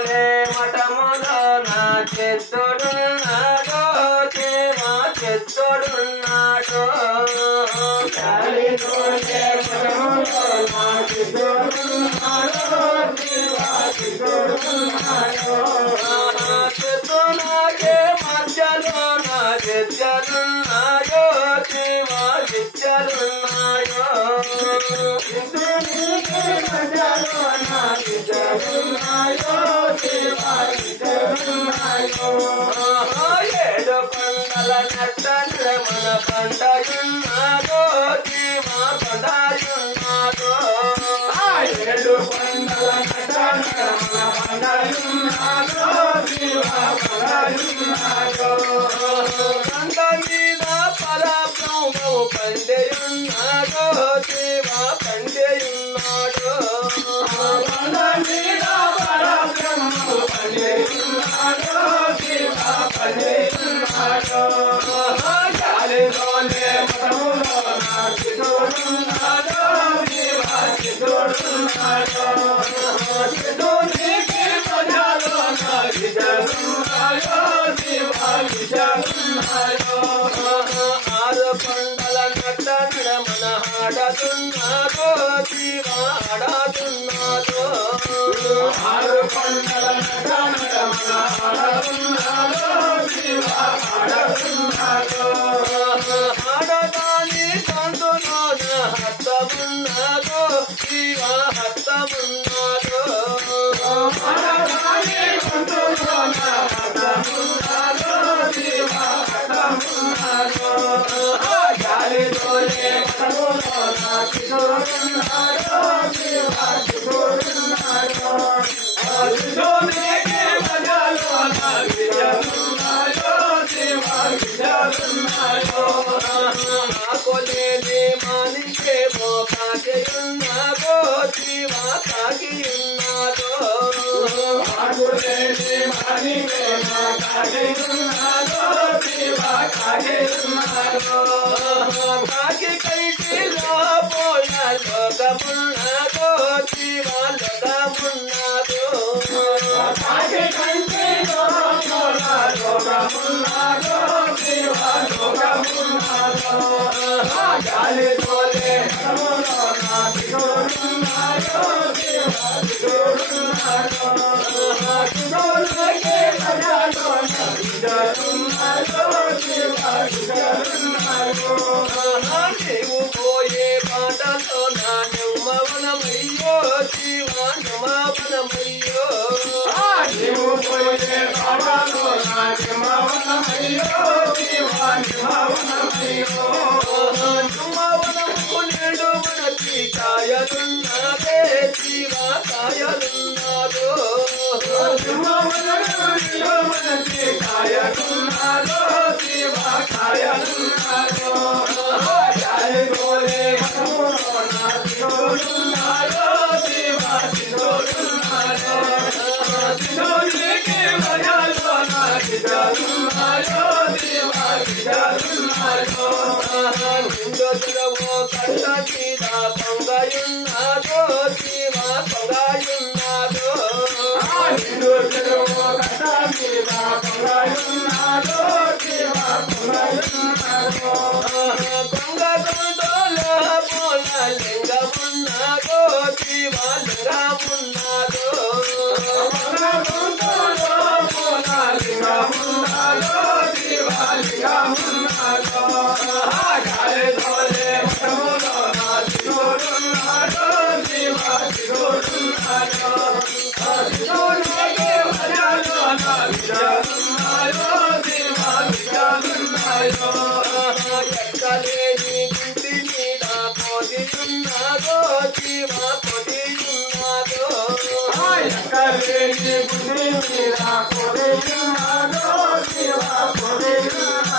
తోలే మఠములో నా చిత్తుడున్నాడో శివ చిత్తుడున్నాడో గాలి తోలే మఠములో నా చిత్తుడున్నాడో శివ చిత్తుడున్నాడో చిత్తునాగే మధ్యలో నా విద్యలున్నాయో శివ విద్యలున్నాయో ఏడు పంటల నట్టండ్ర మన పంటయున్నాదో శివ పంటయున్నాదో ఏడు పంటల నట్టండ్ర మన పంటయున్నాదో శివ పంటయున్నాదో పంట మీద పరబ్రహ్మము పంటయున్నాదో శివ పంటయున్నాదో పంట మీద పరబ్రహ్మము పంటయున్నాదో శివ పంటయున్నాదో గాలి తోలే మఠములో నా చిత్తుడున్నాడో శివ చిత్తుడున్నాడో చిత్తునికి ప్రజలో నా విజలున్నాడో శివ విజలున్నాడో ఆరు పంటల నట్టండ్ర మన ఆడతున్నాడో శివ ఆడతున్నాడో ఆరు పంటల నట్టండ్ర మన ఆడతున్నాడో శివ ఆడతున్నాడో ఆడదాని కందులో హస్తమున్నాడో శివ హస్తమున్నాడో ఆడదాని కందులో హస్తమున్నాడో శివ హస్తమున్నాడో గాలి తోలే మఠములో నా చిత్తుడున్నాడో శివ చిత్తుడున్నాడో చిత్తునికి మధ్యలో నా విజలున్నాడో శివ విజలున్నాడో ఆకోలేని మానికేమో కాకియున్నాడో శివ కాకియున్నాడో ఆకోలేని మానికేమో కాకియున్నాడో శివ కాకియున్నాడో కాకి కైటిలో పోయ లోకమున్నాడో శివ లోకమున్నాడో కాకి కైటిలో పోయ లోకమున్నాడో శివ లోకమున్నాడో గాలి తోలే మఠములో నా చిత్తుడున్నాడో శివ చిత్తుడున్నాడో చిత్తునికి ప్రజలో నా విజలున్నాడో శివ విజలున్నాడో నీవు పోయే బాటలో నా నిమ్మవనమయ్యో శివ నిమ్మవనమయ్యో నీవు పోయే బాటలో నా నిమ్మవనమయ్యో శివ నిమ్మవనమయ్యో నిమ్మవనము నేడు మనకి కాయలున్నాదే శివ కాయలున్నాదో నిమ్మవనము నేడు మనకి కాయలున్నాదో శివ కాయలున్నాదో గాలి తోలే మఠములో నా చిత్తుడున్నాడో శివ చిత్తుడున్నాడో చిత్తునికి మధ్యలో నా విజలున్నాడో శివ విజలున్నాడో నిందొదరవో కట్ట మీద పొంగయున్నాడో శివ పొంగయున్నాడో నిందొదరవో కట్ట మీద పొంగయున్నాడో శివ పొంగయున్నాడో పొంగగుండోలో పోల లింగమున్నాడో శివ లింగమున్నాడో పొంగగుండోలో పోల లింగమున్నాడో శివ లింగమున్నాడో గాలి తోలే మఠములో నా చిత్తుడున్నాడో శివ చిత్తుడున్నాడో చిత్తునికి మధ్యలో నా విజలున్నాడో శివ విజలున్నాడో ఎక్కలేని ఇంటి మీద పొదియున్నాడో శివ పొదియున్నాడో ఎక్కలేని ఇంటి మీద పొదియున్నాడో శివ పొదియున్నాడో